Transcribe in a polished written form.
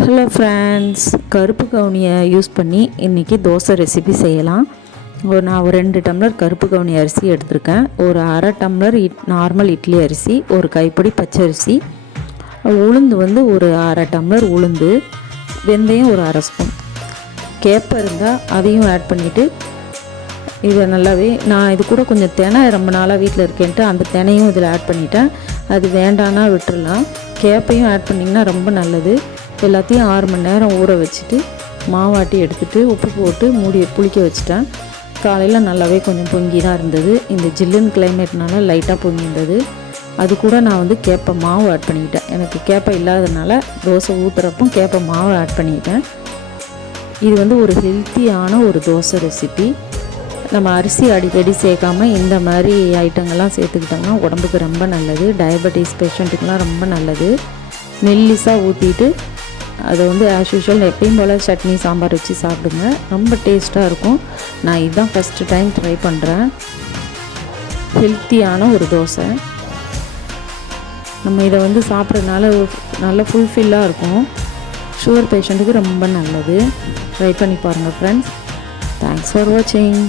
Hello friends, கருப்பு கவுனியை use பண்ணி இன்றைக்கி தோசை ரெசிபி செய்யலாம். நான் ஒரு 2 டம்ளர் கருப்பு கவுனி அரிசி எடுத்திருக்கேன். ஒரு அரை டம்ளர் நார்மல் இட்லி அரிசி, ஒரு கைப்பிடி பச்சரிசி, உளுந்து வந்து ஒரு அரை டம்ளர் உளுந்து, வெந்தயம் ஒரு அரை ஸ்பூன், கேப்பை இருந்தால் அதையும் ஆட் பண்ணிவிட்டு இதை நல்லாவே நான் இது கூட கொஞ்சம் தினை ரொம்ப நாளாக வீட்டில் இருக்கேன்ட்டு அந்த தினையும் இதில் ஆட் பண்ணிட்டேன். அது வேண்டான்னா விட்டுடலாம். கேப்பையும் ஆட் பண்ணிங்கன்னா ரொம்ப நல்லது. எல்லாத்தையும் 6 மணி நேரம் ஊற வச்சுட்டு மாவாட்டி எடுத்துகிட்டு உப்பு போட்டு மூடி புளிக்க வச்சுட்டேன். காலையில் நல்லாவே கொஞ்சம் பொங்கி தான் இருந்தது. இந்த ஜில்லுன்னு கிளைமேட்னால லைட்டாக பொங்கி இருந்தது. அது கூட நான் வந்து கேப்பை மாவு ஆட் பண்ணிக்கிட்டேன். எனக்கு கேப்பை இல்லாததுனால தோசை ஊற்றுறப்போ கேப்பை மாவு ஆட் பண்ணிக்கிட்டேன். இது வந்து ஒரு ஹெல்த்தியான ஒரு தோசை ரெசிபி. நம்ம அரிசி அடிக்கடி சேர்க்காமல் இந்த மாதிரி ஐட்டங்கள்லாம் சேர்த்துக்கிட்டோம்னா உடம்புக்கு ரொம்ப நல்லது. டயபெட்டிஸ் பேஷண்ட்டுக்கெலாம் ரொம்ப நல்லது. மெல்லிஸாக ஊற்றிட்டு அதை வந்து ஆஸ் யூஷுவல் எப்பயும் போல் சட்னி சாம்பார் வச்சு சாப்பிடுங்க. ரொம்ப டேஸ்ட்டாக இருக்கும். நான் இதுதான் ஃபஸ்ட்டு டைம் ட்ரை பண்ணுறேன். ஹெல்த்தியான ஒரு தோசை. நம்ம இதை வந்து சாப்பிட்றதுனால நல்ல ஃபுல்ஃபில்லாக இருக்கும். சுகர் பேஷண்ட்டுக்கு ரொம்ப நல்லது. ட்ரை பண்ணி பாருங்கள் ஃப்ரெண்ட்ஸ். தேங்க்ஸ் ஃபார் வாட்சிங்.